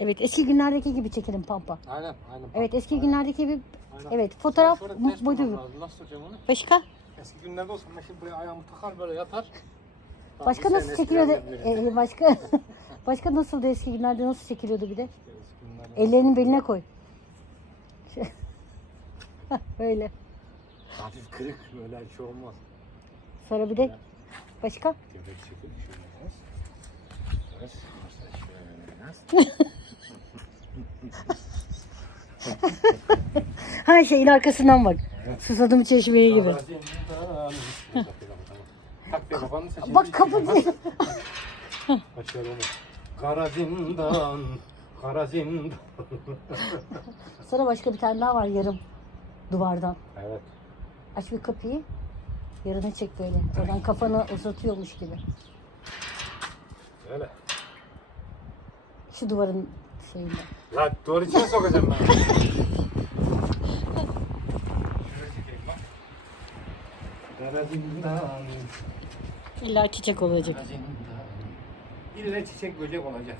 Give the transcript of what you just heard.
Evet eski günlerdeki gibi çekelim pampa. Aynen aynen. Evet eski günlerdeki gibi. Aynen. Evet fotoğraf buydu. Nasıl tutacağım onu? Başka? Eski günlerde olsa ben şimdi buraya ayağımı takar böyle yatar. Tamam, Başka nasıl çekiliyordu? Ee, başka başka nasıldı eski günlerde nasıl çekiliyordu bir de? Günlerde. Ellerini beline koy. Böyle. Hafif kırık böyle bir şey olmaz. Sonra bir de başka? Göbek çekil şöyle. Şöyle yaz. Her şeyin arkasından bak. Susadım çeşmeye gibi. Bak kapı değil. Kara zindan, kara zindan. Sonra başka bir tane daha var yarım duvardan. Evet. Aç bir kapıyı. Yarını çek böyle. Oradan kafanı uzatıyormuş gibi. Öyle. Şu duvarın şeyinde. La duvar içine sokacağım ben. Şöyle çekeyim bak. Kara zindan, İlla çiçek olacak. kara zindan. İlle çiçek böcek olacak.